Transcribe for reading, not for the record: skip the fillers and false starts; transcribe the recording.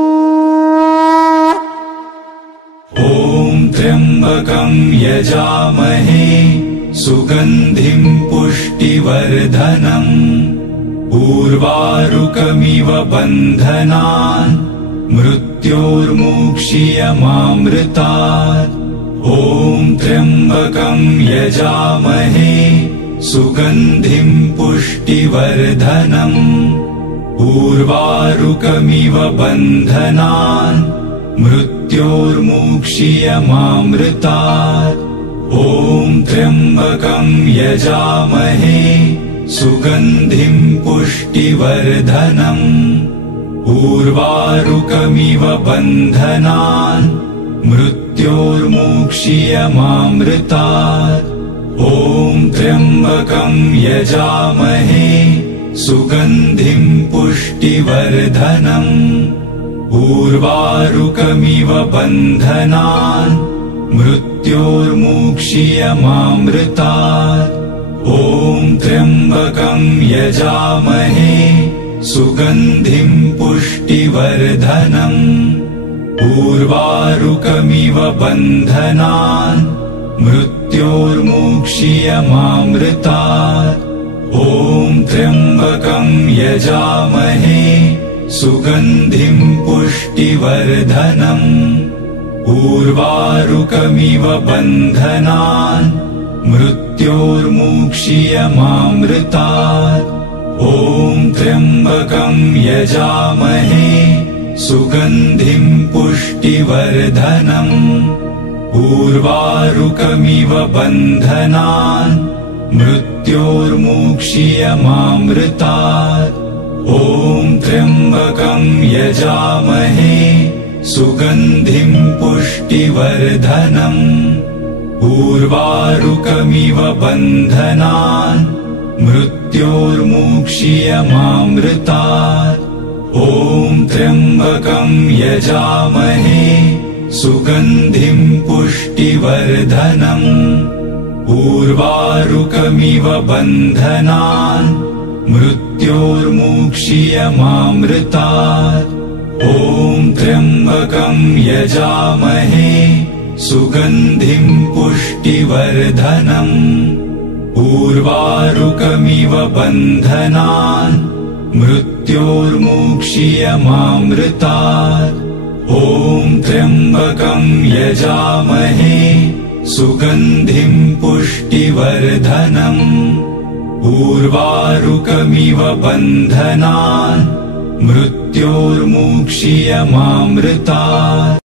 ॐ त्र्यम्बकं यजामहे सुगन्धिं पुष्टिवर्धनम् उर्वारुकमिव बन्धनान् मृत्योर्मुक्षीयमामृतात्। ॐ त्र्यम्बकं यजामहे सुगन्धिं पुष्टिवर्धनम् उर्वारुकमिव बन्धनान् मृत्योर्मुक्षीयमामृतात्। ॐ त्र्यम्बकं यजामहे सुगन्धिं पुष्टिवर्धनम् उर्वारुकमिव बन्धनान् मृत्योर्मुक्षीयमामृतात्। ॐ त्र्यम्बकं यजामहे सुगन्धिं पुष्टिवर्धनम् उर्वारुकमिव बन्धनान् मृत्योर्मुक्षीयमामृतात्। ॐ त्र्यम्बकं यजामहे सुगन्धिं पुष्टिवर्धनम् उर्वारुकमिव बन्धनान् मृत्योर्मुक्षीयमामृतात्। ॐ त्र्यम्बकं यजामहे सुगन्धिं पुष्टिवर्धनम् उर्वारुकमिव बन्धनान् मृत्योर्मुक्षीयमामृतात्। ॐ त्र्यम्बकं यजामहे सुगन्धिं पुष्टिवर्धनम् उर्वारुकमिव बन्धनान् मृत्योर्मुक्षीयमामृतात्। ॐ त्र्यम्बकं यजामहे सुगन्धिं पुष्टिवर्धनम् उर्वारुकमिव बन्धनान् मृत्योर्मुक्षीयमामृतात्। ॐ त्र्यम्बकं यजामहे सुगन्धिं पुष्टिवर्धनम् उर्वारुकमिव बन्धनान् मृत्योर्मुक्षीयमामृतात्। ॐ त्र्यम्बकं यजामहे सुगन्धिं पुष्टिवर्धनम् उर्वारुकमिव बन्धनान् मृत्योर्मुक्षीयमामृतात्। ॐ त्र्यम्बकं यजामहे सुगन्धिं पुष्टिवर्धनम् उर्वारुकमिव बन्धनान् मृत्योर्मुक्षीयमामृतात्।